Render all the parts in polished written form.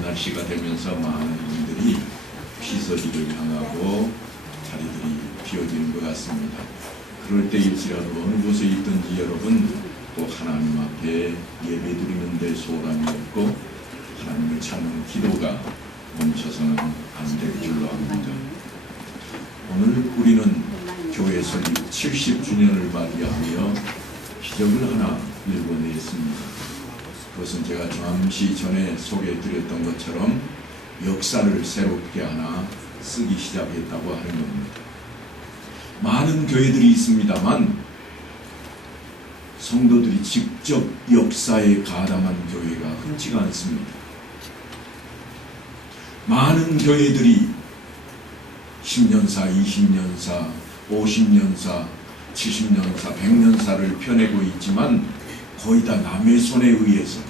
추운 날씨가 되면서 많은 분들이 피서지를 향하고 자리들이 비어지는 것 같습니다. 그럴 때일지라도 어느 곳에 있든지 여러분 꼭 하나님 앞에 예배드리는 데 소란이 없고 하나님을 찾는 기도가 멈춰서는 안 될 줄로 압니다. 오늘 우리는 교회 설립 70주년을 맞이하며 기적을 하나 일궈냈습니다. 그것은 제가 잠시 전에 소개해드렸던 것처럼 역사를 새롭게 하나 쓰기 시작했다고 하는 겁니다. 많은 교회들이 있습니다만 성도들이 직접 역사에 가담한 교회가 흔치가 않습니다. 많은 교회들이 10년사, 20년사, 50년사, 70년사, 100년사를 펴내고 있지만 거의 다 남의 손에 의해서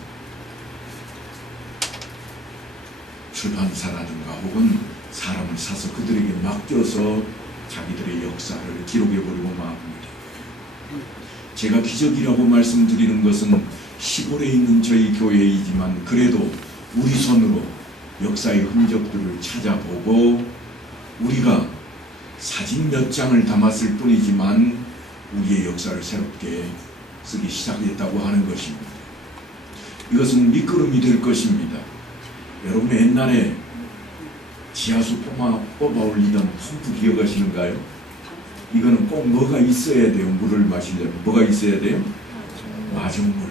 출판사라든가 혹은 사람을 사서 그들에게 맡겨서 자기들의 역사를 기록해버리고 맙니다. 제가 기적이라고 말씀드리는 것은 시골에 있는 저희 교회이지만 그래도 우리 손으로 역사의 흔적들을 찾아보고 우리가 사진 몇 장을 담았을 뿐이지만 우리의 역사를 새롭게 쓰기 시작했다고 하는 것입니다. 이것은 밑거름이 될 것입니다. 여러분 옛날에 지하수 뽑아 올리던 펌프 기억하시는가요? 이거는 꼭 뭐가 있어야 돼요. 물을 마시려면 뭐가 있어야 돼요? 마중물.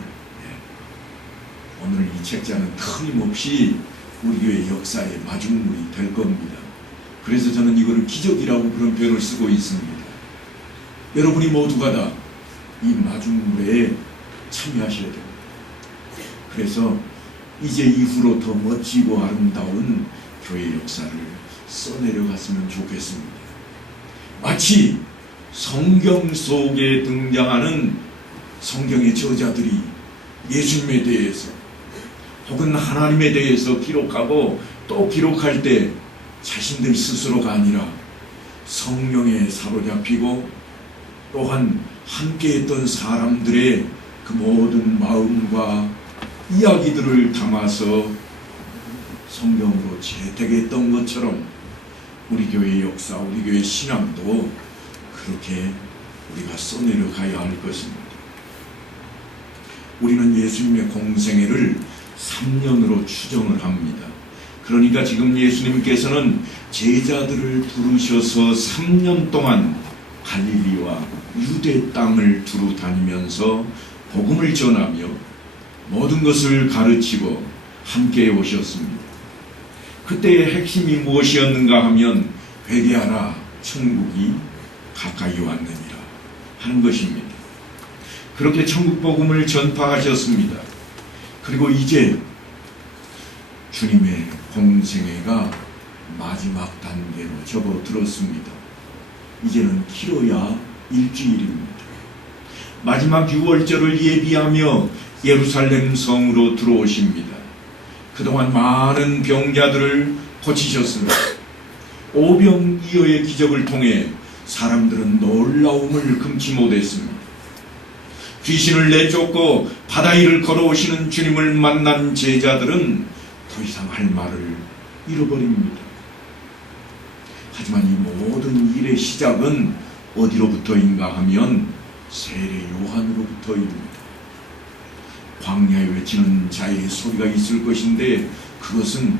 오늘 이 책자는 틀림없이 우리 교회 역사의 마중물이 될 겁니다. 그래서 저는 이거를 기적이라고 그런 표현을 쓰고 있습니다. 여러분이 모두가 다 이 마중물에 참여하셔야 됩니다. 그래서 이제 이후로 더 멋지고 아름다운 교회 역사를 써내려갔으면 좋겠습니다. 마치 성경 속에 등장하는 성경의 저자들이 예수님에 대해서 혹은 하나님에 대해서 기록하고 또 기록할 때 자신들 스스로가 아니라 성령에 사로잡히고 또한 함께했던 사람들의 그 모든 마음과 이야기들을 담아서 성경으로 채택했던 것처럼 우리 교회의 역사, 우리 교회의 신앙도 그렇게 우리가 써내려가야 할 것입니다. 우리는 예수님의 공생애를 3년으로 추정을 합니다. 그러니까 지금 예수님께서는 제자들을 부르셔서 3년 동안 갈릴리와 유대 땅을 두루 다니면서 복음을 전하며 모든 것을 가르치고 함께 오셨습니다. 그때의 핵심이 무엇이었는가 하면 회개하라 천국이 가까이 왔느니라 하는 것입니다. 그렇게 천국 복음을 전파하셨습니다. 그리고 이제 주님의 공생애가 마지막 단계로 접어들었습니다. 이제는 길어야 일주일입니다. 마지막 6월절을 예비하며 예루살렘 성으로 들어오십니다. 그동안 많은 병자들을 고치셨습니다. 오병이어의 기적을 통해 사람들은 놀라움을 금치 못했습니다. 귀신을 내쫓고 바다 위를 걸어오시는 주님을 만난 제자들은 더 이상 할 말을 잃어버립니다. 하지만 이 모든 일의 시작은 어디로부터인가 하면 세례 요한으로부터입니다. 광야에 외치는 자의 소리가 있을 것인데 그것은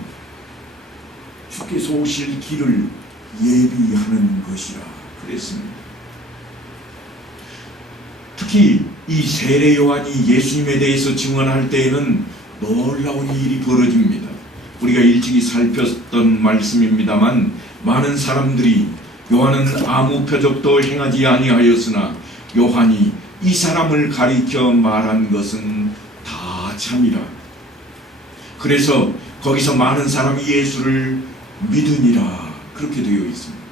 주께서 오실 길을 예비하는 것이라 그랬습니다. 특히 이 세례 요한이 예수님에 대해서 증언할 때에는 놀라운 일이 벌어집니다. 우리가 일찍이 살폈던 말씀입니다만 많은 사람들이 요한은 아무 표적도 행하지 아니하였으나 요한이 이 사람을 가리켜 말한 것은 다 참이라. 그래서 거기서 많은 사람이 예수를 믿으니라 그렇게 되어 있습니다.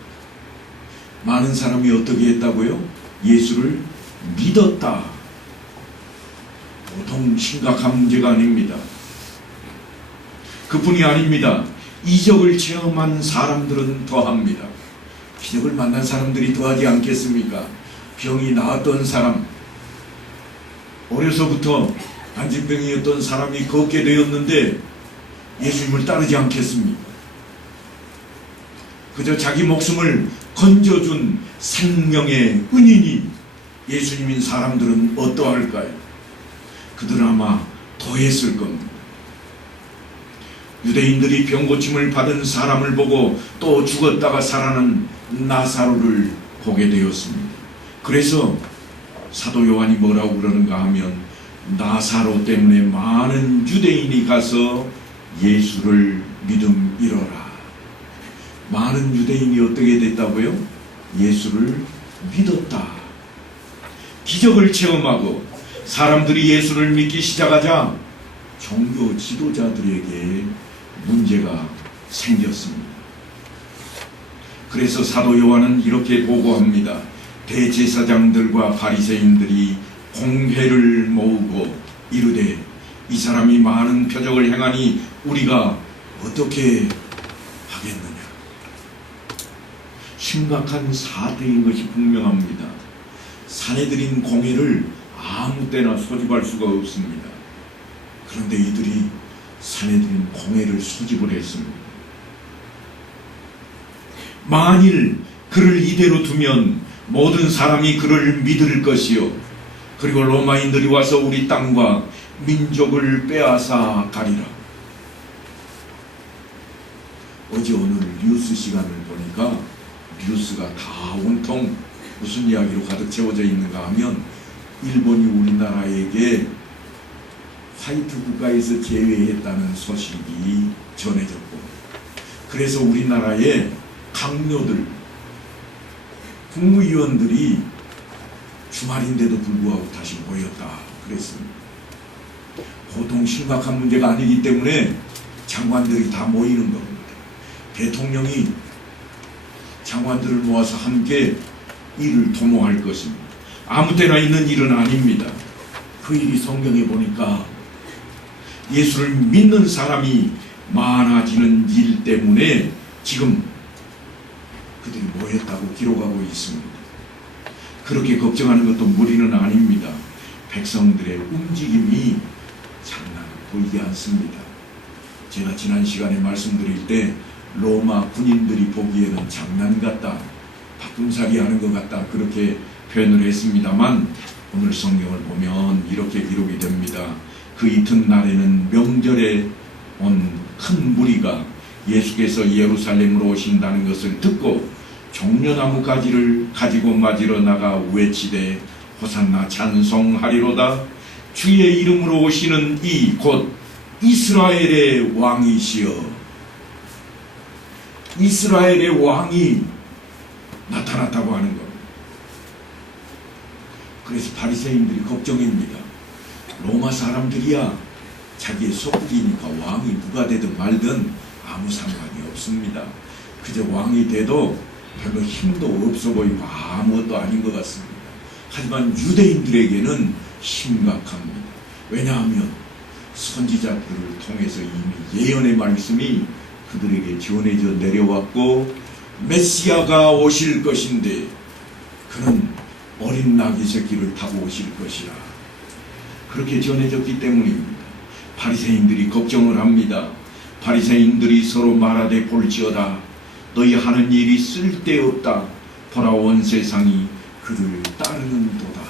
많은 사람이 어떻게 했다고요? 예수를 믿었다. 보통 심각한 문제가 아닙니다. 그뿐이 아닙니다. 이적을 체험한 사람들은 더합니다. 기적을 만난 사람들이 더하지 않겠습니까? 병이 나았던 사람, 어려서부터 안진병이었던 사람이 걷게 되었는데 예수님을 따르지 않겠습니까? 그저 자기 목숨을 건져준 생명의 은인이 예수님인 사람들은 어떠할까요? 그들은 아마 더했을 겁니다. 유대인들이 병고침을 받은 사람을 보고 또 죽었다가 살아난 나사로를 보게 되었습니다. 그래서 사도 요한이 뭐라고 그러는가 하면 나사로 때문에 많은 유대인이 가서 예수를 믿음이러라. 많은 유대인이 어떻게 됐다고요? 예수를 믿었다. 기적을 체험하고 사람들이 예수를 믿기 시작하자 종교 지도자들에게 문제가 생겼습니다. 그래서 사도 요한은 이렇게 보고합니다. 대제사장들과 바리새인들이 공회를 모으고 이르되 이 사람이 많은 표적을 행하니 우리가 어떻게 하겠느냐. 심각한 사태인 것이 분명합니다. 사내들인 공회를 아무 때나 소집할 수가 없습니다. 그런데 이들이 사내들인 공회를 소집을 했습니다. 만일 그를 이대로 두면 모든 사람이 그를 믿을 것이요 그리고 로마인들이 와서 우리 땅과 민족을 빼앗아 가리라. 어제 오늘 뉴스 시간을 보니까 뉴스가 다 온통 무슨 이야기로 가득 채워져 있는가 하면 일본이 우리나라에게 화이트 국가에서 제외했다는 소식이 전해졌고, 그래서 우리나라의 강요들, 국무위원들이 주말인데도 불구하고 다시 모였다 그랬습니다. 보통 심각한 문제가 아니기 때문에 장관들이 다 모이는 겁니다. 대통령이 장관들을 모아서 함께 일을 도모할 것입니다. 아무 때나 있는 일은 아닙니다. 그 일이 성경에 보니까 예수를 믿는 사람이 많아지는 일 때문에 지금 그들이 모였다고 기록하고 있습니다. 그렇게 걱정하는 것도 무리는 아닙니다. 백성들의 움직임이 장난 보이지 않습니다. 제가 지난 시간에 말씀드릴 때 로마 군인들이 보기에는 장난 같다, 바꿈살이 하는 것 같다 그렇게 표현을 했습니다만 오늘 성경을 보면 이렇게 기록이 됩니다. 그 이튿날에는 명절에 온 큰 무리가 예수께서 예루살렘으로 오신다는 것을 듣고 종려나무 가지를 가지고 맞으러 나가 외치되 호산나 찬송하리로다. 주의 이름으로 오시는 이 곧 이스라엘의 왕이시여. 이스라엘의 왕이 나타났다고 하는 겁니다. 그래서 바리새인들이 걱정입니다. 로마 사람들이야 자기의 속국이니까 왕이 누가 되든 말든 아무 상관이 없습니다. 그저 왕이 돼도 별로 힘도 없어 보이고 아무것도 아닌 것 같습니다. 하지만 유대인들에게는 심각합니다. 왜냐하면 선지자들을 통해서 이미 예언의 말씀이 그들에게 전해져 내려왔고 메시아가 오실 것인데 그는 어린 나귀 새끼를 타고 오실 것이라 그렇게 전해졌기 때문입니다. 바리새인들이 걱정을 합니다. 바리새인들이 서로 말하되 볼지어다. 너희 하는 일이 쓸데없다. 보라 온 세상이 그를 따르는도다.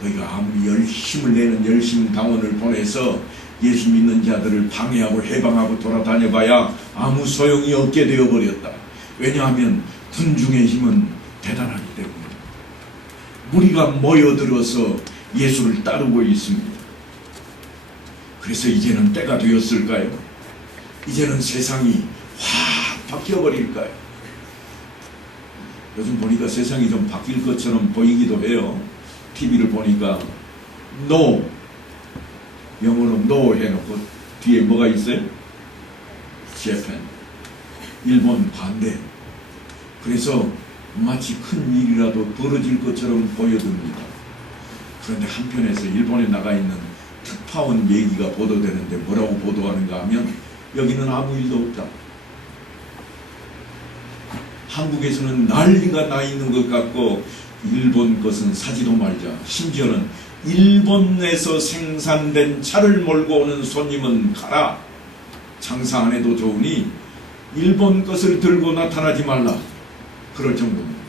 너희가 아무리 열심을 내는 열심 당원을 보내서 예수 믿는 자들을 방해하고 해방하고 돌아다녀봐야 아무 소용이 없게 되어버렸다. 왜냐하면 군중의 힘은 대단하기 때문에 무리가 모여들어서 예수를 따르고 있습니다. 그래서 이제는 때가 되었을까요? 이제는 세상이 확 바뀌어버릴까요? 요즘 보니까 세상이 좀 바뀔 것처럼 보이기도 해요. TV를 보니까 No, 영어로 No 해놓고 뒤에 뭐가 있어요? Japan, 일본 반대. 그래서 마치 큰 일이라도 벌어질 것처럼 보여듭니다. 그런데 한편에서 일본에 나가 있는 특파원 얘기가 보도되는데 뭐라고 보도하는가 하면 여기는 아무 일도 없다. 한국에서는 난리가 나 있는 것 같고 일본 것은 사지도 말자. 심지어는 일본에서 생산된 차를 몰고 오는 손님은 가라. 상상 안 해도 좋으니 일본 것을 들고 나타나지 말라. 그럴 정도입니다.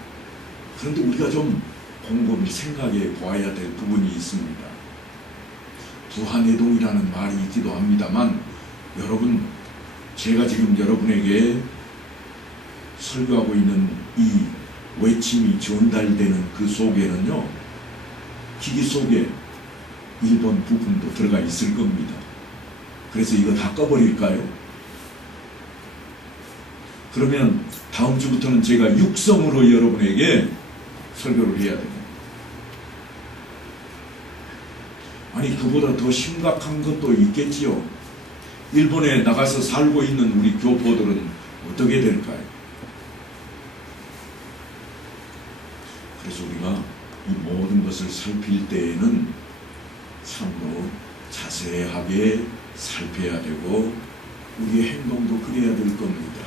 그런데 우리가 좀 곰곰이 생각해 보아야 될 부분이 있습니다. 부하내동이라는 말이 있기도 합니다만, 여러분, 제가 지금 여러분에게 설교하고 있는 이 외침이 전달되는 그 속에는요, 기기 속에 일본 부분도 들어가 있을 겁니다. 그래서 이거 다 꺼버릴까요? 그러면 다음 주부터는 제가 육성으로 여러분에게 설교를 해야 됩니다. 아니, 그보다 더 심각한 것도 있겠지요. 일본에 나가서 살고 있는 우리 교포들은 어떻게 될까요? 그래서 우리가 이 모든 것을 살필 때에는 참으로 자세하게 살펴야 되고, 우리의 행동도 그래야 될 겁니다.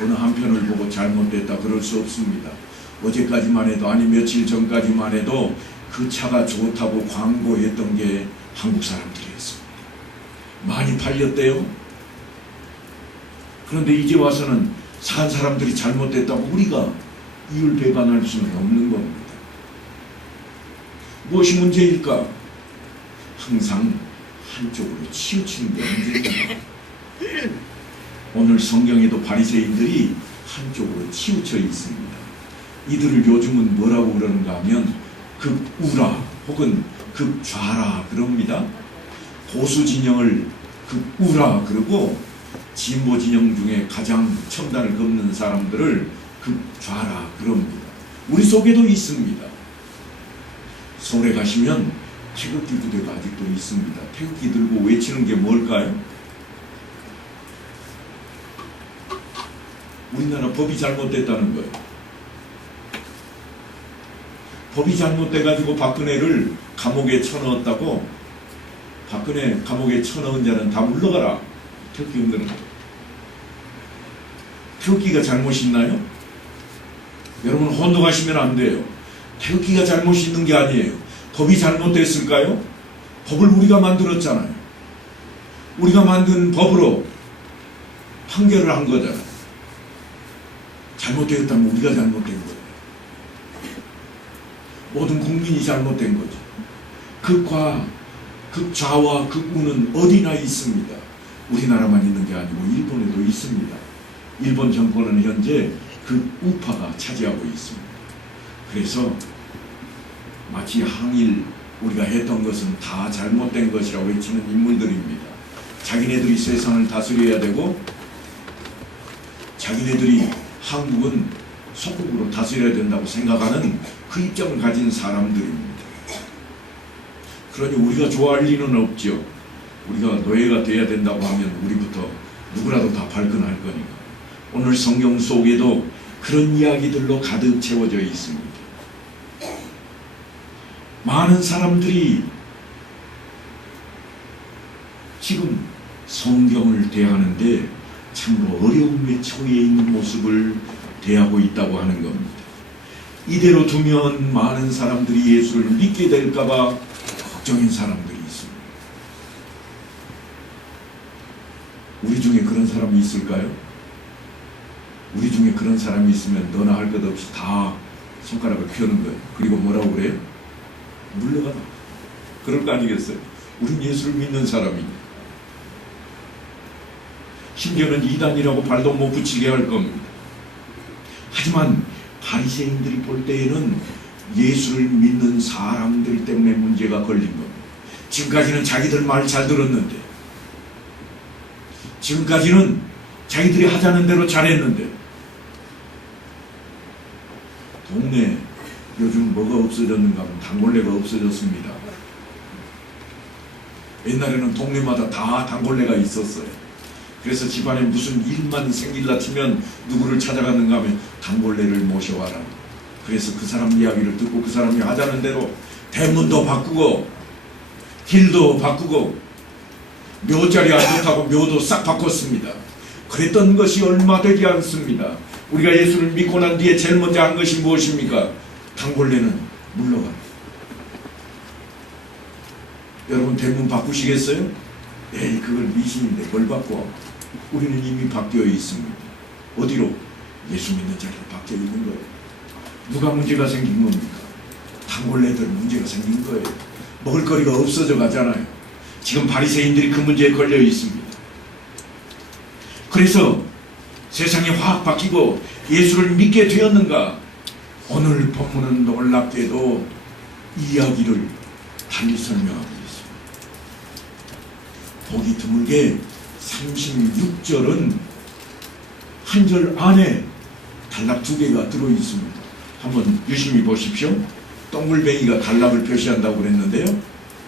어느 한편을 보고 잘못됐다 그럴 수 없습니다. 어제까지만 해도, 아니 며칠 전까지만 해도 그 차가 좋다고 광고했던 게 한국 사람들이었습니다. 많이 팔렸대요. 그런데 이제 와서는 산 사람들이 잘못됐다고 우리가 이율배반할 수는 없는 겁니다. 무엇이 문제일까? 항상 한쪽으로 치우치는 게 문제입니다. 오늘 성경에도 바리새인들이 한쪽으로 치우쳐 있습니다. 이들을 요즘은 뭐라고 그러는가 하면 극우라 혹은 극좌라 그럽니다. 보수 진영을 극우라 그러고, 진보 진영 중에 가장 첨단을 걷는 사람들을 극좌라 그럽니다. 우리 속에도 있습니다. 서울에 가시면 태극기 부대가 아직도 있습니다. 태극기 들고 외치는 게 뭘까요? 우리나라 법이 잘못됐다는 거예요. 법이 잘못돼가지고 박근혜를 감옥에 쳐넣었다고, 박근혜 감옥에 쳐넣은 자는 다 물러가라. 태극기 흔드는 거예요. 태극기가 잘못이 있나요? 여러분, 혼동하시면 안 돼요. 태극기가 잘못이 있는 게 아니에요. 법이 잘못됐을까요? 법을 우리가 만들었잖아요. 우리가 만든 법으로 판결을 한 거잖아요. 잘못되었다면 우리가 잘못된 거예요. 모든 국민이 잘못된 거죠. 극과 극좌와 극우는 어디나 있습니다. 우리나라만 있는 게 아니고 일본에도 있습니다. 일본 정권은 현재 극우파가 차지하고 있습니다. 그래서 마치 항일 우리가 했던 것은 다 잘못된 것이라고 외치는 인물들입니다. 자기네들이 세상을 다스려야 되고, 자기네들이 한국은 소국으로 다스려야 된다고 생각하는 그 입장을 가진 사람들입니다. 그러니 우리가 좋아할 리는 없죠. 우리가 노예가 돼야 된다고 하면 우리부터 누구라도 다 발끈할 거니까. 오늘 성경 속에도 그런 이야기들로 가득 채워져 있습니다. 많은 사람들이 지금 성경을 대하는데 참으로 어려움에 처해 있는 모습을 대하고 있다고 하는 겁니다. 이대로 두면 많은 사람들이 예수를 믿게 될까봐 걱정인 사람들이 있습니다. 우리 중에 그런 사람이 있을까요? 우리 중에 그런 사람이 있으면 너나 할 것 없이 다 손가락을 펴는 거예요. 그리고 뭐라고 그래요? 물러가라. 그럴 거 아니겠어요? 우린 예수를 믿는 사람이니까. 심지어는 이단이라고 발도 못 붙이게 할 겁니다. 하지만 바리새인들이 볼 때에는 예수를 믿는 사람들 때문에 문제가 걸린 겁니다. 지금까지는 자기들 말 잘 들었는데, 지금까지는 자기들이 하자는 대로 잘했는데, 동네 요즘 뭐가 없어졌는가 하면 단골레가 없어졌습니다. 옛날에는 동네마다 다 단골레가 있었어요. 그래서 집안에 무슨 일만 생길라 치면 누구를 찾아갔는가 하면 단골레를 모셔와라. 그래서 그 사람 이야기를 듣고 그 사람이 하자는 대로 대문도 바꾸고 길도 바꾸고 묘자리 안 좋다고 묘도 싹 바꿨습니다. 그랬던 것이 얼마 되지 않습니다. 우리가 예수를 믿고 난 뒤에 제일 먼저 한 것이 무엇입니까? 단골레는 물러가. 여러분 대문 바꾸시겠어요? 에이, 그걸 미신인데 뭘 바꿔? 우리는 이미 바뀌어 있습니다. 어디로? 예수 믿는 자리로 바뀌어 있는 거예요. 누가 문제가 생긴 겁니까? 단골레들 문제가 생긴 거예요. 먹을거리가 없어져 가잖아요. 지금 바리새인들이 그 문제에 걸려 있습니다. 그래서 세상이 확 바뀌고 예수를 믿게 되었는가? 오늘 본문은 놀랍게도 이야기를 달리 설명하고 있습니다. 보기 드물게 36절은 한 절 안에 단락 2개가 들어있습니다. 한번 유심히 보십시오. 동글뱅이가 단락을 표시한다고 그랬는데요.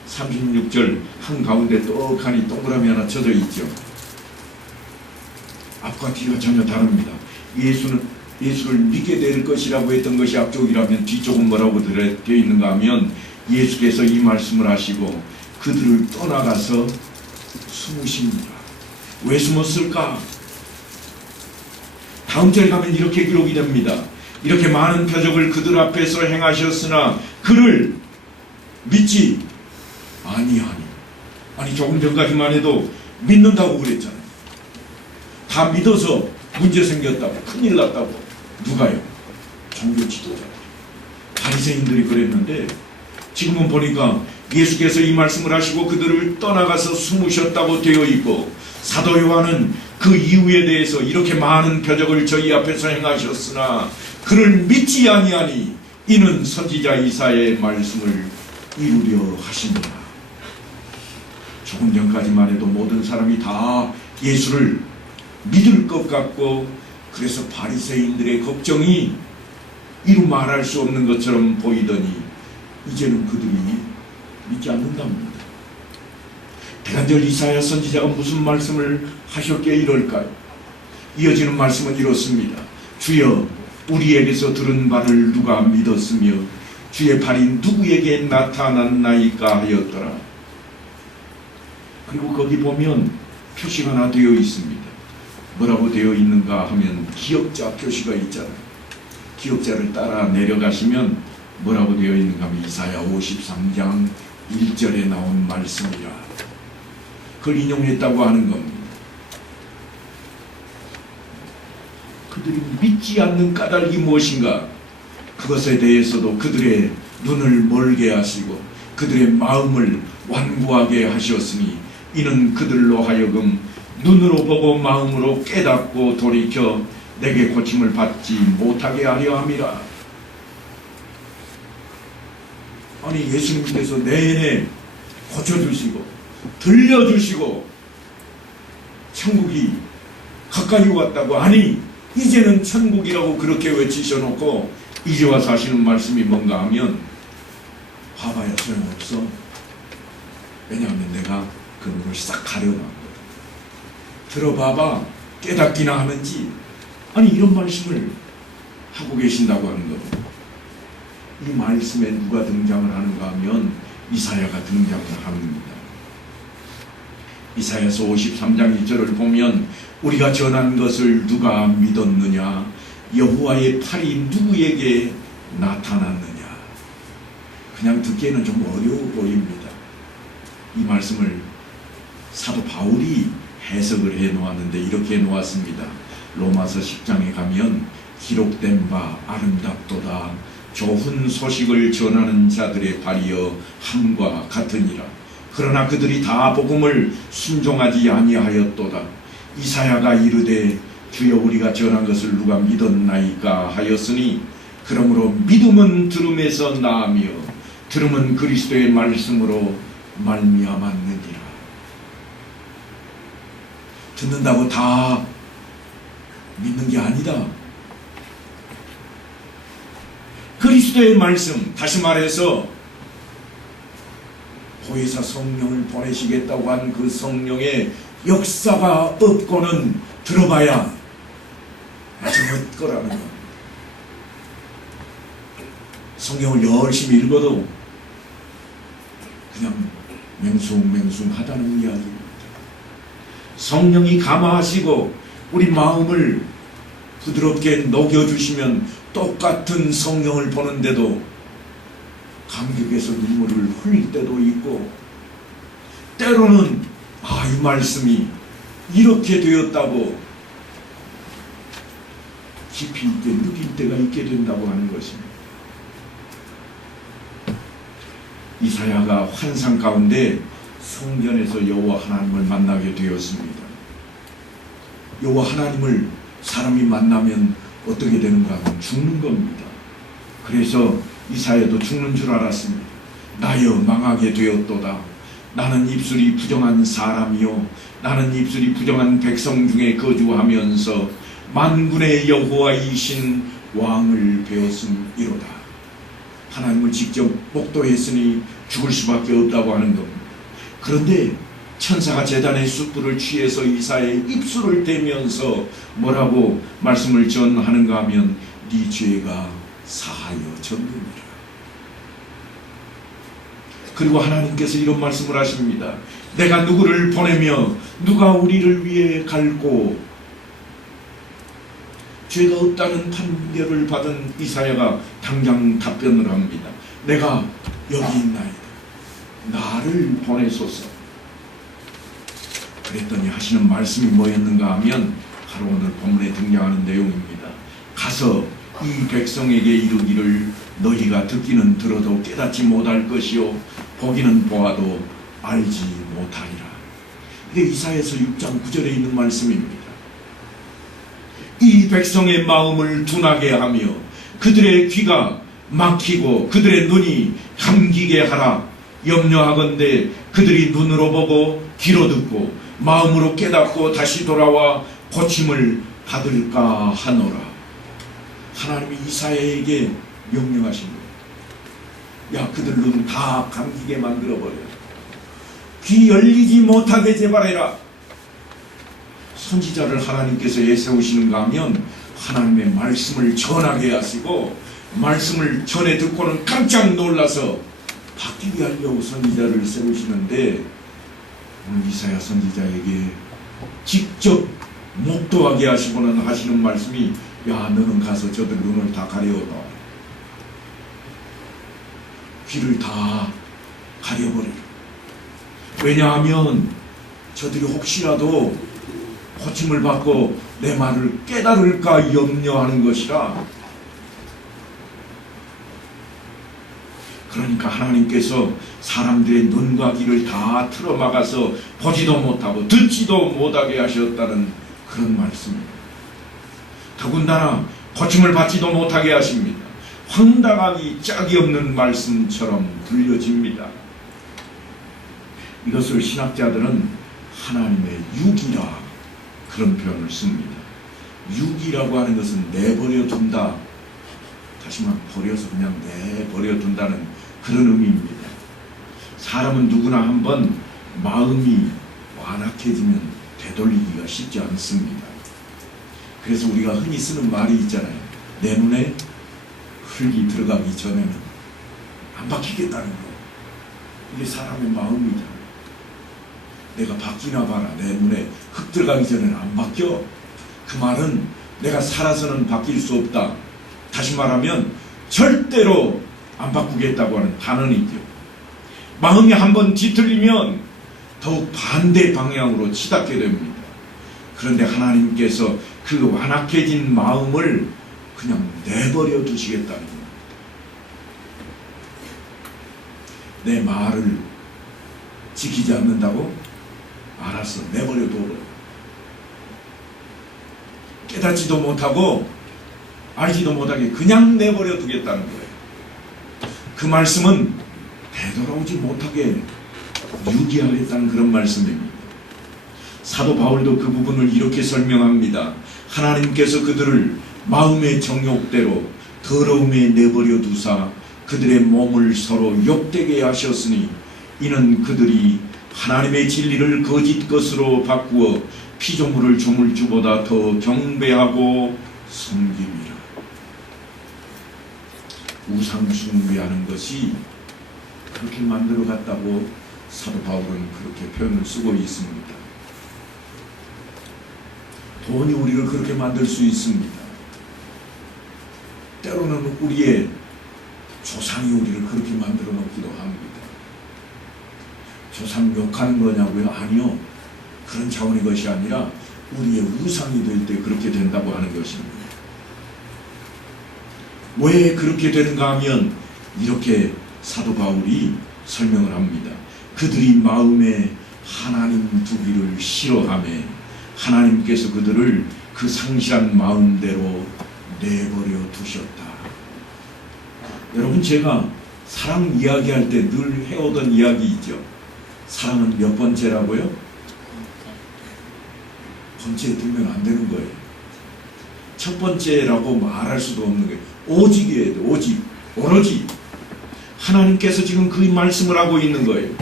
36절 한가운데 떡하니 동그라미 하나 쳐져 있죠. 앞과 뒤가 전혀 다릅니다. 예수를 믿게 될 것이라고 했던 것이 앞쪽이라면 뒤쪽은 뭐라고 되어 있는가 하면 예수께서 이 말씀을 하시고 그들을 떠나가서 숨으십니다. 왜 숨었을까? 다음 절에 가면 이렇게 기록이 됩니다. 이렇게 많은 표적을 그들 앞에서 행하셨으나 그를 믿지 아니하니. 아니 조금 전까지만 해도 믿는다고 그랬잖아요. 다 믿어서 문제 생겼다고, 큰일 났다고. 누가요? 종교 지도자, 바리새인들이 그랬는데 지금은 보니까 예수께서 이 말씀을 하시고 그들을 떠나가서 숨으셨다고 되어 있고, 사도 요한은 그 이유에 대해서 이렇게 많은 표적을 저희 앞에서 행하셨으나 그를 믿지 아니하니 이는 선지자 이사야의 말씀을 이루려 하십니다. 조금 전까지만 해도 모든 사람이 다 예수를 믿을 것 같고, 그래서 바리새인들의 걱정이 이루 말할 수 없는 것처럼 보이더니 이제는 그들이 믿지 않는답니다. 대간절 이사야 선지자가 무슨 말씀을 하셨기에 이럴까요? 이어지는 말씀은 이렇습니다. 주여, 우리에게서 들은 바를 누가 믿었으며 주의 발이 누구에게 나타났나이까 하였더라. 그리고 거기 보면 표시가 하나 되어 있습니다. 뭐라고 되어 있는가 하면 기역자 표시가 있잖아요. 기역자를 따라 내려가시면 뭐라고 되어 있는가 하면 이사야 53장 1절에 나온 말씀이라. 그걸 인용했다고 하는 겁니다. 그들이 믿지 않는 까닭이 무엇인가? 그것에 대해서도 그들의 눈을 멀게 하시고 그들의 마음을 완고하게 하셨으니 이는 그들로 하여금 눈으로 보고 마음으로 깨닫고 돌이켜 내게 고침을 받지 못하게 하려 함이라. 아니 예수님께서 내내 고쳐주시고 들려주시고 천국이 가까이 왔다고 하니 이제는 천국이라고 그렇게 외치셔놓고 이제 와서 하시는 말씀이 뭔가 하면 봐봐야 소용없어. 왜냐하면 내가 그 눈을 싹 가려놨거든. 들어봐봐 깨닫기나 하는지. 아니 이런 말씀을 하고 계신다고 하는 겁니다. 이 말씀에 누가 등장을 하는가 하면 이사야가 등장을 합니다. 이사야서 53장 2절을 보면 우리가 전한 것을 누가 믿었느냐? 여호와의 팔이 누구에게 나타났느냐? 그냥 듣기에는 좀 어려워 보입니다. 이 말씀을 사도 바울이 해석을 해 놓았는데 이렇게 해 놓았습니다. 로마서 10장에 가면 기록된 바 아름답도다. 좋은 소식을 전하는 자들의 발이여 함과 같으니라. 그러나 그들이 다 복음을 순종하지 아니하였도다. 이사야가 이르되 주여 우리가 전한 것을 누가 믿었나이까 하였으니 그러므로 믿음은 들음에서 나으며 들음은 그리스도의 말씀으로 말미암았느니라. 듣는다고 다 믿는 게 아니다. 그리스도의 말씀, 다시 말해서 보혜사 성령을 보내시겠다고 한 그 성령의 역사가 없고는 들어봐야 아주 헛거라는 것. 성경을 열심히 읽어도 그냥 맹숭맹숭하다는 이야기입니다. 성령이 감화하시고 우리 마음을 부드럽게 녹여주시면 똑같은 성경을 보는데도 감격에서 눈물을 흘릴 때도 있고, 때로는 이 말씀이 이렇게 되었다고 깊이 있게 느낄 때가 있게 된다고 하는 것입니다. 이사야가 환상 가운데 성전에서 여호와 하나님을 만나게 되었습니다. 여호와 하나님을 사람이 만나면 어떻게 되는가 하면 죽는 겁니다. 그래서 이사야도 죽는 줄 알았습니다. 나여 망하게 되었도다. 나는 입술이 부정한 사람이요 나는 입술이 부정한 백성 중에 거주하면서 만군의 여호와이신 왕을 배웠음이로다. 하나님을 직접 목도했으니 죽을 수밖에 없다고 하는 겁니다. 그런데 천사가 제단의 숯불을 취해서 이사야의 입술을 대면서 뭐라고 말씀을 전하는가 하면 네 죄가 사하여졌느니라. 그리고 하나님께서 이런 말씀을 하십니다. 내가 누구를 보내며 누가 우리를 위해 갈고. 죄가 없다는 판결을 받은 이사야가 당장 답변을 합니다. 내가 여기 있나이다. 나를 보내소서. 그랬더니 하시는 말씀이 뭐였는가 하면 바로 오늘 본문에 등장하는 내용입니다. 가서 이 백성에게 이르기를 너희가 듣기는 들어도 깨닫지 못할 것이요 보기는 보아도 알지 못하리라. 이게 이사야서 6장 9절에 있는 말씀입니다. 이 백성의 마음을 둔하게 하며 그들의 귀가 막히고 그들의 눈이 감기게 하라. 염려하건대 그들이 눈으로 보고 귀로 듣고 마음으로 깨닫고 다시 돌아와 고침을 받을까 하노라. 하나님이 이사야에게 명령하신 거예요. 야, 그들 눈 다 감기게 만들어버려. 귀 열리지 못하게 제발해라. 선지자를 하나님께서 내세우시는가 하면 하나님의 말씀을 전하게 하시고 말씀을 전해 듣고는 깜짝 놀라서 바뀌게 하려고 선지자를 세우시는데 오늘 이사야 선지자에게 직접 목도하게 하시고는 하시는 말씀이 야, 너는 가서 저들 눈을 다 가려놔. 귀를 다 가려버려. 왜냐하면 저들이 혹시라도 고침을 받고 내 말을 깨달을까 염려하는 것이라. 그러니까 하나님께서 사람들의 눈과 귀를 다 틀어막아서 보지도 못하고 듣지도 못하게 하셨다는 그런 말씀입니다. 더군다나 고침을 받지도 못하게 하십니다. 황당하기 짝이 없는 말씀처럼 들려집니다. 이것을 신학자들은 하나님의 육이라 그런 표현을 씁니다. 육이라고 하는 것은 내버려 둔다. 다시 말해 버려서 그냥 내버려 둔다는 그런 의미입니다. 사람은 누구나 한번 마음이 완악해지면 되돌리기가 쉽지 않습니다. 그래서 우리가 흔히 쓰는 말이 있잖아요. 내 눈에 흙이 들어가기 전에는 안 바뀌겠다는 거. 이게 사람의 마음이잖아요. 내가 바뀌나 봐라. 내 눈에 흙 들어가기 전에는 안 바뀌어. 그 말은 내가 살아서는 바뀔 수 없다. 다시 말하면 절대로 안 바꾸겠다고 하는 단언이죠. 마음이 한번 뒤틀리면 더욱 반대 방향으로 치닫게 됩니다. 그런데 하나님께서 그 완악해진 마음을 그냥 내버려 두시겠다는 겁니다. 내 말을 지키지 않는다고? 알았어, 내버려 둬. 깨닫지도 못하고 알지도 못하게 그냥 내버려 두겠다는 거예요. 그 말씀은 되돌아오지 못하게 유기하겠다는 그런 말씀입니다. 사도 바울도 그 부분을 이렇게 설명합니다. 하나님께서 그들을 마음의 정욕대로 더러움에 내버려 두사 그들의 몸을 서로 욕되게 하셨으니 이는 그들이 하나님의 진리를 거짓 것으로 바꾸어 피조물을 조물주보다 더 경배하고 섬김이라. 우상 숭배하는 것이 그렇게 만들어 갔다고 사도 바울은 그렇게 표현을 쓰고 있습니다. 돈이 우리를 그렇게 만들 수 있습니다. 때로는 우리의 조상이 우리를 그렇게 만들어 놓기도 합니다. 조상 욕하는 거냐고요? 아니요. 그런 차원의 것이 아니라 우리의 우상이 될 때 그렇게 된다고 하는 것입니다. 왜 그렇게 되는가 하면 이렇게 사도 바울이 설명을 합니다. 그들이 마음에 하나님 두기를 싫어하며 하나님께서 그들을 그 상실한 마음대로 내버려 두셨다. 여러분, 제가 사랑 이야기할 때 늘 해오던 이야기 있죠. 사랑은 몇 번째라고요? 번째에 들면 안 되는 거예요. 첫 번째라고 말할 수도 없는 거예요. 오직이어야 돼. 오직. 오로지. 하나님께서 지금 그 말씀을 하고 있는 거예요.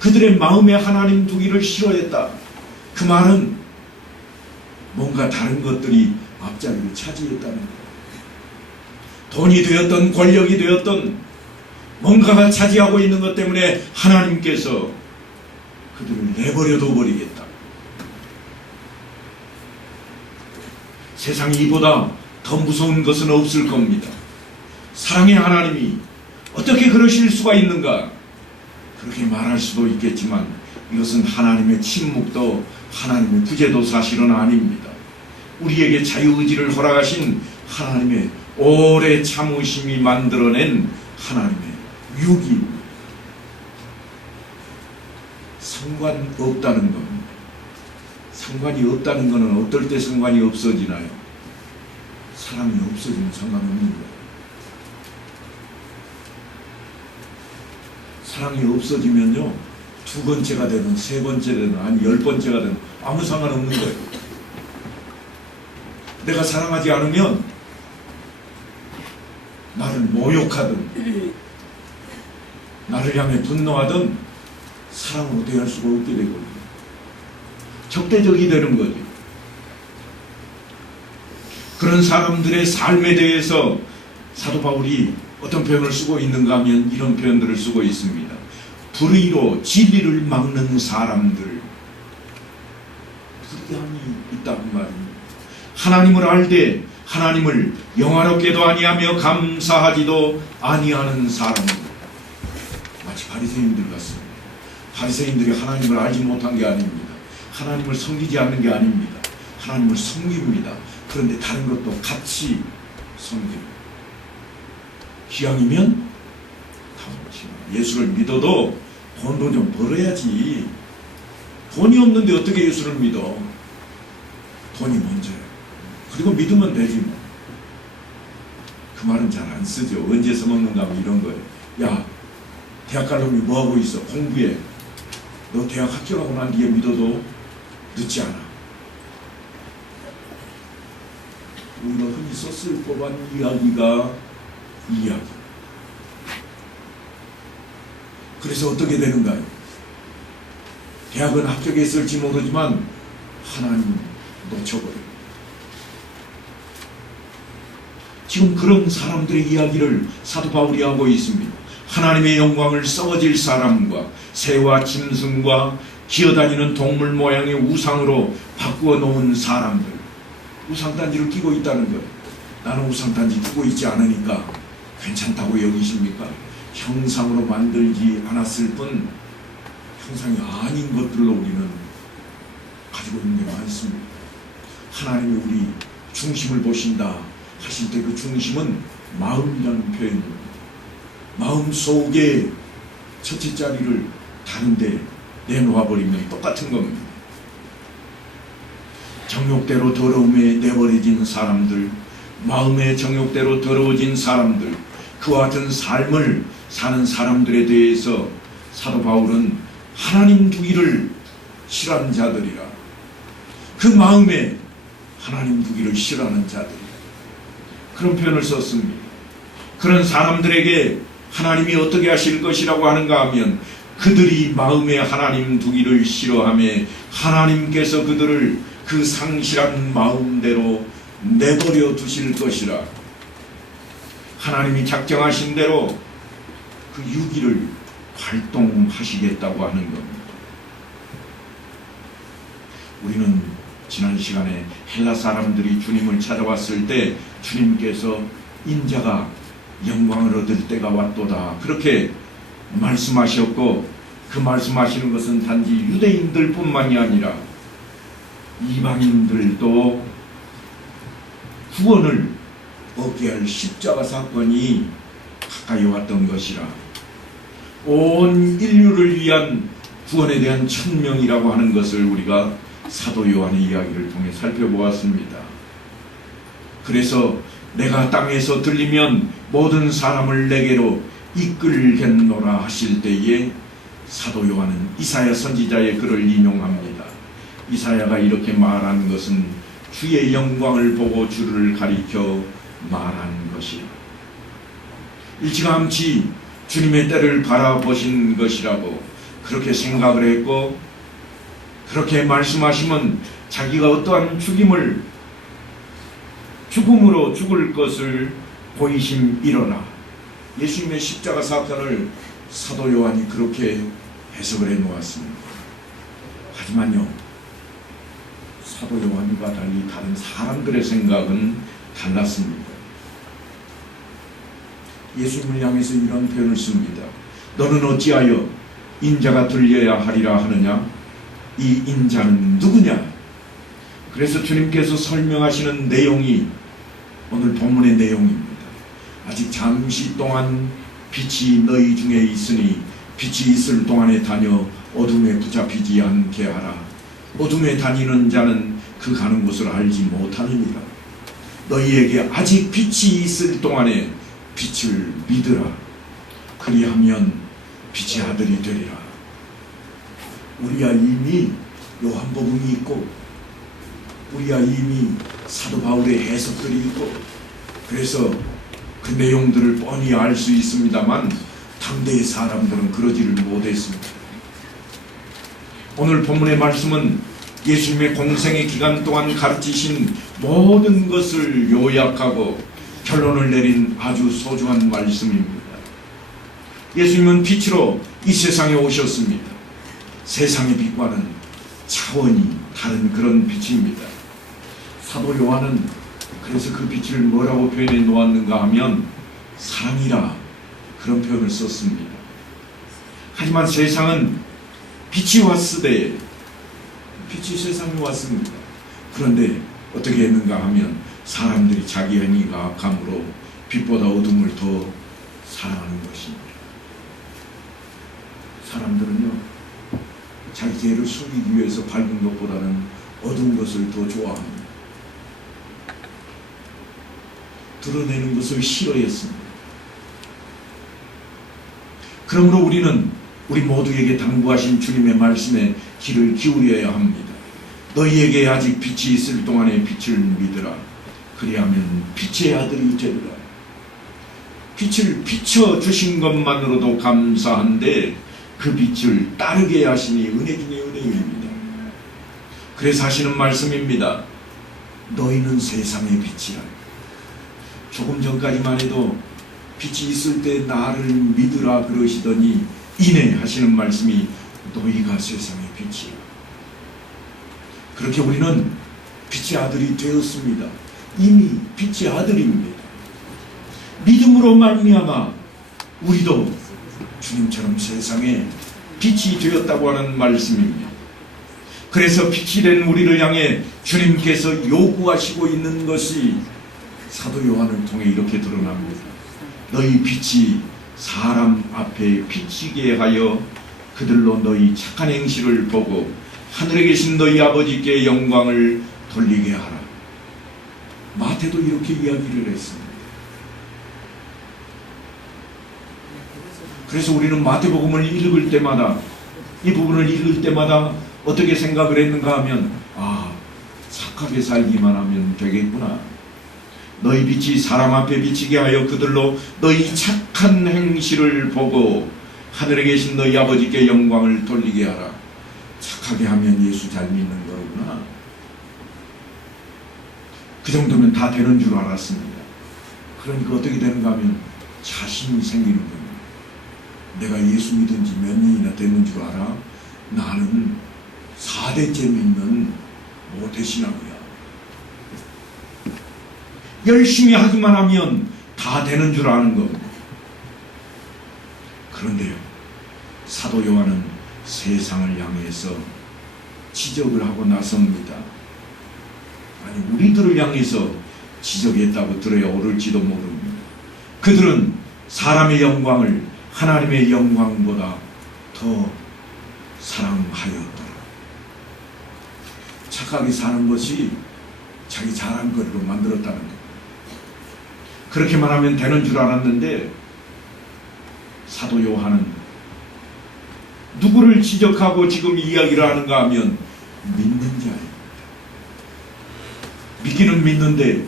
그들의 마음에 하나님 두기를 싫어했다. 그 말은 뭔가 다른 것들이 앞자리를 차지했다는 거예요. 돈이 되었던 권력이 되었던 뭔가가 차지하고 있는 것 때문에 하나님께서 그들을 내버려 둬버리겠다. 세상에 이보다 더 무서운 것은 없을 겁니다. 사랑의 하나님이 어떻게 그러실 수가 있는가? 그렇게 말할 수도 있겠지만 이것은 하나님의 침묵도 하나님의 구제도 사실은 아닙니다. 우리에게 자유의지를 허락하신 하나님의 오래 참으심이 만들어낸 하나님의 유기입니다. 상관없다는 겁니다. 상관이 없다는 것은 어떨 때 상관이 없어지나요? 사랑이 없어지면 상관없는 거예요. 사랑이 없어지면요, 두 번째가 되든 세 번째 되든 아니 10번째가 되든 아무 상관없는 거예요. 내가 사랑하지 않으면 나를 모욕하든 나를 향해 분노하든 사랑으로 대할 수가 없게 되거든요. 적대적이 되는 거죠. 그런 사람들의 삶에 대해서 사도 바울이 어떤 표현을 쓰고 있는가 하면 이런 표현들을 쓰고 있습니다. 불의로 진리를 막는 사람들, 불의함이 있다는 말입니다. 하나님을 알되 하나님을 영화롭게도 아니하며 감사하지도 아니하는 사람들, 마치 바리새인들 같습니다. 바리새인들이 하나님을 알지 못한 게 아닙니다. 하나님을 섬기지 않는 게 아닙니다. 하나님을 섬깁니다. 그런데 다른 것도 같이 섬깁니다. 기왕이면 예수를 믿어도 돈도 좀 벌어야지. 돈이 없는데 어떻게 예수를 믿어? 돈이 먼저야. 그리고 믿으면 되지 뭐. 그 말은 잘 안 쓰죠. 언제 써먹는가 하면 이런 거예요. 야, 대학 갈 놈이 뭐하고 있어? 공부해. 너 대학 합격하고 난 뒤에 믿어도 늦지 않아. 우리가 흔히 썼을 법한 이야기가 이 이야기. 그래서 어떻게 되는가요? 대학은 합격했을지 모르지만 하나님 놓쳐버려요. 지금 그런 사람들의 이야기를 사도 바울이 하고 있습니다. 하나님의 영광을 썩어질 사람과 새와 짐승과 기어다니는 동물 모양의 우상으로 바꾸어 놓은 사람들, 우상단지를 끼고 있다는 거예요. 나는 우상단지 끼고 있지 않으니까 괜찮다고 여기십니까? 형상으로 만들지 않았을 뿐 형상이 아닌 것들로 우리는 가지고 있는 게 많습니다. 하나님이 우리 중심을 보신다 하실 때 그 중심은 마음이라는 표현입니다. 마음 속에 첫째 자리를 다른데 내놓아버리면 똑같은 겁니다. 정욕대로 더러움에 내버려진 사람들, 마음의 정욕대로 더러워진 사람들, 그와 같은 삶을 사는 사람들에 대해서 사도 바울은 하나님 두기를 싫어하는 자들이라, 그 마음에 하나님 두기를 싫어하는 자들이라, 그런 표현을 썼습니다. 그런 사람들에게 하나님이 어떻게 하실 것이라고 하는가 하면 그들이 마음에 하나님 두기를 싫어하며 하나님께서 그들을 그 상실한 마음대로 내버려 두실 것이라, 하나님이 작정하신 대로 그 유기를 활동하시겠다고 하는 겁니다. 우리는 지난 시간에 헬라 사람들이 주님을 찾아왔을 때 주님께서 인자가 영광을 얻을 때가 왔도다 그렇게 말씀하셨고, 그 말씀하시는 것은 단지 유대인들뿐만이 아니라 이방인들도 구원을 얻게 할 십자가 사건이 가까이 왔던 것이라 온 인류를 위한 구원에 대한 천명이라고 하는 것을 우리가 사도 요한의 이야기를 통해 살펴보았습니다. 그래서 내가 땅에서 들리면 모든 사람을 내게로 이끌겠노라 하실 때에 사도 요한은 이사야 선지자의 글을 인용합니다. 이사야가 이렇게 말한 것은 주의 영광을 보고 주를 가리켜 말한 것이라. 일찌감치 주님의 때를 바라보신 것이라고 그렇게 생각을 했고, 그렇게 말씀하시면 자기가 어떠한 죽음으로 죽을 것을 보이심이로라. 예수님의 십자가 사건을 사도 요한이 그렇게 해석을 해놓았습니다. 하지만요, 사도 요한과 달리 다른 사람들의 생각은 달랐습니다. 예수님을 향해서 이런 표현을 씁니다. 너는 어찌하여 인자가 들려야 하리라 하느냐? 이 인자는 누구냐? 그래서 주님께서 설명하시는 내용이 오늘 본문의 내용입니다. 아직 잠시 동안 빛이 너희 중에 있으니 빛이 있을 동안에 다녀 어둠에 붙잡히지 않게 하라. 어둠에 다니는 자는 그 가는 곳을 알지 못하느니라. 너희에게 아직 빛이 있을 동안에 빛을 믿으라. 그리하면 빛의 아들이 되리라. 우리야 이미 요한복음이 있고, 우리야 이미 사도 바울의 해석들이 있고, 그래서 그 내용들을 뻔히 알 수 있습니다만 당대의 사람들은 그러지를 못했습니다. 오늘 본문의 말씀은 예수님의 공생의 기간 동안 가르치신 모든 것을 요약하고 결론을 내린 아주 소중한 말씀입니다. 예수님은 빛으로 이 세상에 오셨습니다. 세상의 빛과는 차원이 다른 그런 빛입니다. 사도 요한은 그래서 그 빛을 뭐라고 표현해 놓았는가 하면 사랑이라 그런 표현을 썼습니다. 하지만 세상은 빛이 왔으되, 빛이 세상에 왔습니다. 그런데 어떻게 했는가 하면 사람들이 자기 행위가 악함으로 빛보다 어둠을 더 사랑하는 것입니다. 사람들은요, 자기 죄를 숨기기 위해서 밝은 것보다는 어두운 것을 더 좋아합니다. 드러내는 것을 싫어했습니다. 그러므로 우리는 우리 모두에게 당부하신 주님의 말씀에 귀를 기울여야 합니다. 너희에게 아직 빛이 있을 동안에 빛을 믿으라. 그리하면 빛의 아들이 되리라. 빛을 비춰주신 것만으로도 감사한데 그 빛을 따르게 하시니 은혜 중에 은혜입니다. 그래서 하시는 말씀입니다. 너희는 세상의 빛이라. 조금 전까지만 해도 빛이 있을 때 나를 믿으라 그러시더니 이내 하시는 말씀이 너희가 세상의 빛이라. 그렇게 우리는 빛의 아들이 되었습니다. 이미 빛의 아들입니다. 믿음으로 말미암아 우리도 주님처럼 세상에 빛이 되었다고 하는 말씀입니다. 그래서 빛이 된 우리를 향해 주님께서 요구하시고 있는 것이 사도 요한을 통해 이렇게 드러납니다. 너희 빛이 사람 앞에 비치게 하여 그들로 너희 착한 행실을 보고 하늘에 계신 너희 아버지께 영광을 돌리게 하라. 마태도 이렇게 이야기를 했습니다. 그래서 우리는 마태복음을 읽을 때마다, 이 부분을 읽을 때마다 어떻게 생각을 했는가 하면, 착하게 살기만 하면 되겠구나. 너희 빛이 사람 앞에 비치게 하여 그들로 너희 착한 행실을 보고 하늘에 계신 너희 아버지께 영광을 돌리게 하라. 착하게 하면 예수 잘 믿는 거구나. 그 정도면 다 되는 줄 알았습니다. 그러니까 어떻게 되는가 하면 자신이 생기는 겁니다. 내가 예수 믿은 지 몇 년이나 됐는 줄 알아? 나는 4대째 믿는 모태신앙이야. 열심히 하기만 하면 다 되는 줄 아는 겁니다. 그런데요, 사도 요한은 세상을 향해서 지적을 하고 나섭니다. 아니, 우리들을 향해서 지적했다고 들어야 옳을지도 모릅니다. 그들은 사람의 영광을 하나님의 영광보다 더 사랑하였더라. 착하게 사는 것이 자기 자랑거리로 만들었다는 것. 그렇게만 하면 되는 줄 알았는데 사도 요한은 누구를 지적하고 지금 이야기를 하는가 하면 믿는 자입니다. 믿기는 믿는데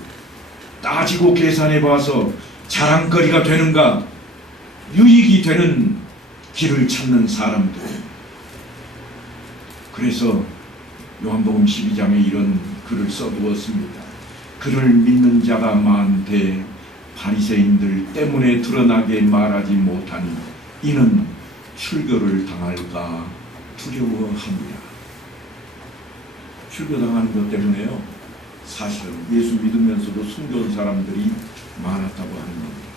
따지고 계산해 봐서 자랑거리가 되는가, 유익이 되는 길을 찾는 사람들. 그래서 요한복음 12장에 이런 글을 써두었습니다. 그를 믿는 자가 많되 바리새인들 때문에 드러나게 말하지 못하니 이는 출교를 당할까 두려워합니다. 출교당하는 것 때문에요, 사실은 예수 믿으면서도 숨겨온 사람들이 많았다고 하는 겁니다.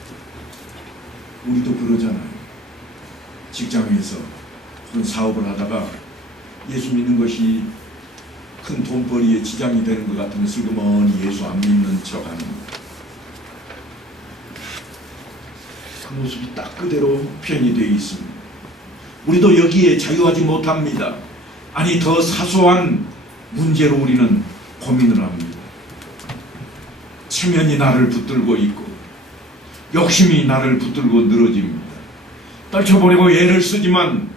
우리도 그러잖아요. 직장에서 혹은 사업을 하다가 예수 믿는 것이 큰 돈벌이에 지장이 되는 것 같으면 슬그머니 예수 안 믿는 척 하는 것. 그 모습이 딱 그대로 표현이 되어 있습니다. 우리도 여기에 자유하지 못합니다. 아니, 더 사소한 문제로 우리는 고민을 합니다. 체면이 나를 붙들고 있고 욕심이 나를 붙들고 늘어집니다. 떨쳐버리고 애를 쓰지만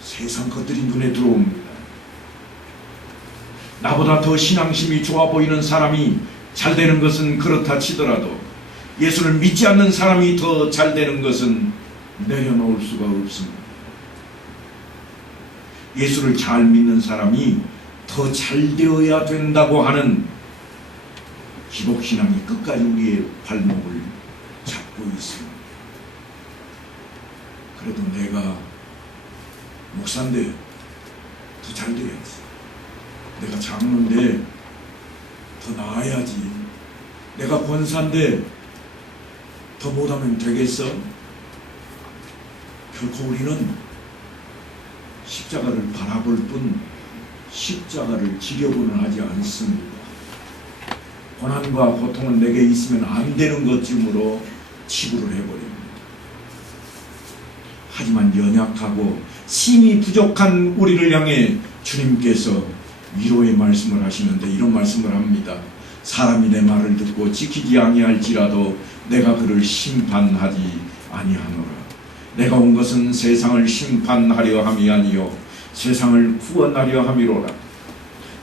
세상 것들이 눈에 들어옵니다. 나보다 더 신앙심이 좋아 보이는 사람이 잘 되는 것은 그렇다 치더라도 예수를 믿지 않는 사람이 더 잘 되는 것은 내려놓을 수가 없습니다. 예수를 잘 믿는 사람이 더 잘 되어야 된다고 하는 기복신앙이 끝까지 우리의 발목을 잡고 있습니다. 그래도 내가 목사인데 더 잘 돼야지. 내가 장로인데 더 나아야지. 내가 권사인데 더 못하면 되겠어? 결코 우리는 십자가를 바라볼 뿐 십자가를 지려고는 하지 않습니다. 고난과 고통은 내게 있으면 안 되는 것쯤으로 치부를 해버립니다. 하지만 연약하고 힘이 부족한 우리를 향해 주님께서 위로의 말씀을 하시는데 이런 말씀을 합니다. 사람이 내 말을 듣고 지키지 아니할지라도 내가 그를 심판하지 아니하노라. 내가 온 것은 세상을 심판하려 함이 아니요 세상을 구원하려 함이로라.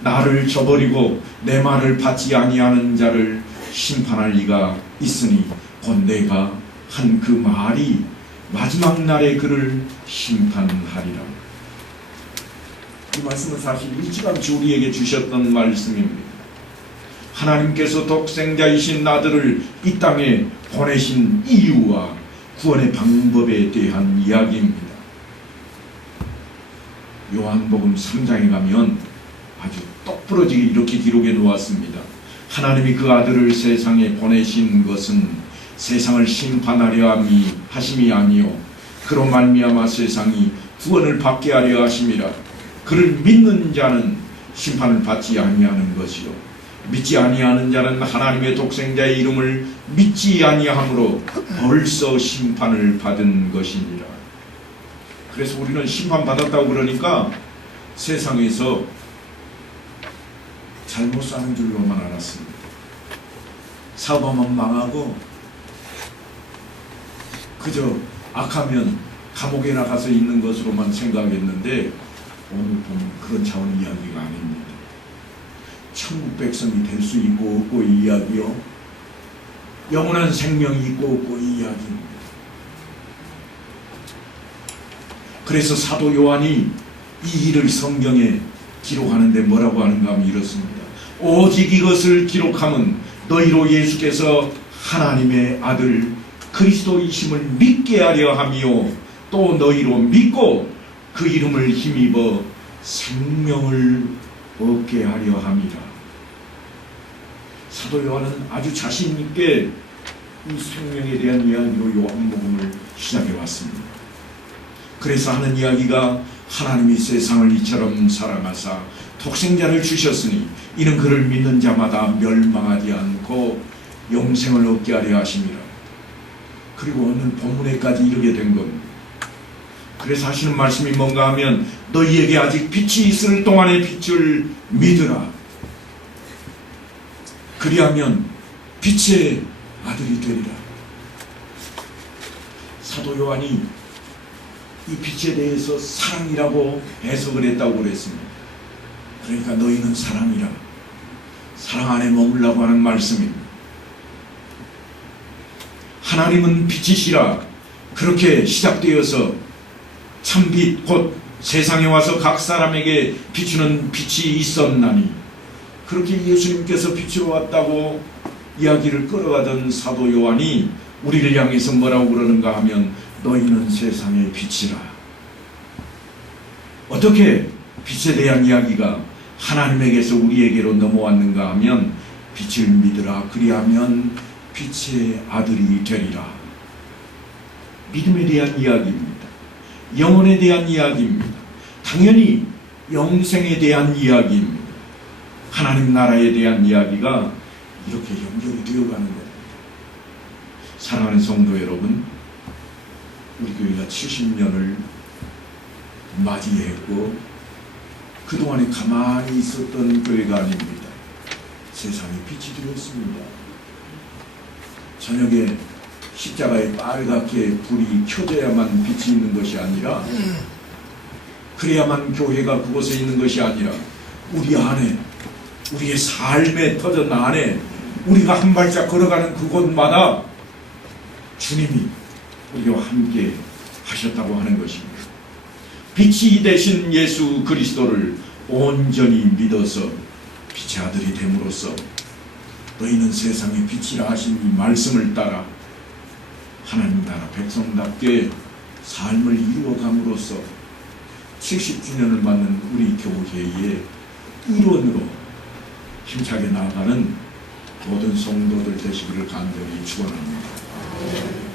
나를 저버리고 내 말을 받지 아니하는 자를 심판할 리가 있으니 곧 내가 한 그 말이 마지막 날에 그를 심판하리라. 이 말씀은 사실 일찌감치 우리에게 주셨던 말씀입니다. 하나님께서 독생자이신 아들을 이 땅에 보내신 이유와 구원의 방법에 대한 이야기입니다. 요한복음 3장에 가면 아주 똑부러지게 이렇게 기록해 놓았습니다. 하나님이 그 아들을 세상에 보내신 것은 세상을 심판하려 하심이 아니요 그로 말미암아 세상이 구원을 받게 하려 하심이라. 그를 믿는 자는 심판을 받지 아니하는 것이요 믿지 아니하는 자는 하나님의 독생자의 이름을 믿지 아니하므로 벌써 심판을 받은 것이니라. 그래서 우리는 심판받았다고 그러니까 세상에서 잘못 사는 줄로만 알았습니다. 사업하면 망하고 그저 악하면 감옥에 나가서 있는 것으로만 생각했는데 오늘 보면 그런 차원의 이야기가 아닙니다. 천국 백성이 될 수 있고 없고 이 이야기요, 영원한 생명이 있고 없고 이 이야기입니다. 그래서 사도 요한이 이 일을 성경에 기록하는데 뭐라고 하는가 하면 이렇습니다. 오직 이것을 기록함은 너희로 예수께서 하나님의 아들 그리스도이심을 믿게 하려 함이요 또 너희로 믿고 그 이름을 힘입어 생명을 얻게 하려 함이라. 사도 요한은 아주 자신 있게 이 생명에 대한 이야기로 요한복음을 시작해 왔습니다. 그래서 하는 이야기가 하나님이 세상을 이처럼 사랑하사 독생자를 주셨으니 이는 그를 믿는 자마다 멸망하지 않고 영생을 얻게 하려 하심이라. 그리고 오늘 본문에까지 이르게 된 겁니다. 그래서 하시는 말씀이 뭔가 하면 너희에게 아직 빛이 있을 동안의 빛을 믿으라. 그리하면 빛의 아들이 되리라. 사도 요한이 이 빛에 대해서 사랑이라고 해석을 했다고 그랬습니다. 그러니까 너희는 사랑이라, 사랑 안에 머물라고 하는 말씀입니다. 하나님은 빛이시라. 그렇게 시작되어서 참빛 곧 세상에 와서 각 사람에게 비추는 빛이 있었나니, 그렇게 예수님께서 빛으로 왔다고 이야기를 끌어가던 사도 요한이 우리를 향해서 뭐라고 그러는가 하면 너희는 세상의 빛이라. 어떻게 빛에 대한 이야기가 하나님에게서 우리에게로 넘어왔는가 하면 빛을 믿으라. 그리하면 빛의 아들이 되리라. 믿음에 대한 이야기입니다. 영혼에 대한 이야기입니다. 당연히 영생에 대한 이야기입니다. 하나님 나라에 대한 이야기가 이렇게 연결이 되어가는 겁니다. 사랑하는 성도 여러분, 우리 교회가 70년을 맞이했고 그동안에 가만히 있었던 교회가 아닙니다. 세상에 빛이 되었습니다. 저녁에 십자가에 빨갛게 불이 켜져야만 빛이 있는 것이 아니라, 그래야만 교회가 그곳에 있는 것이 아니라 우리 안에, 우리의 삶의 터전 안에 우리가 한 발짝 걸어가는 그곳마다 주님이 우리와 함께 하셨다고 하는 것입니다. 빛이 되신 예수 그리스도를 온전히 믿어서 빛의 아들이 됨으로써 너희는 세상의 빛이라 하신 이 말씀을 따라 하나님 나라 백성답게 삶을 이루어감으로써 70주년을 맞는 우리 교회의 일원으로 힘차게 나아가는 모든 성도들 되시기를 간절히 축원합니다.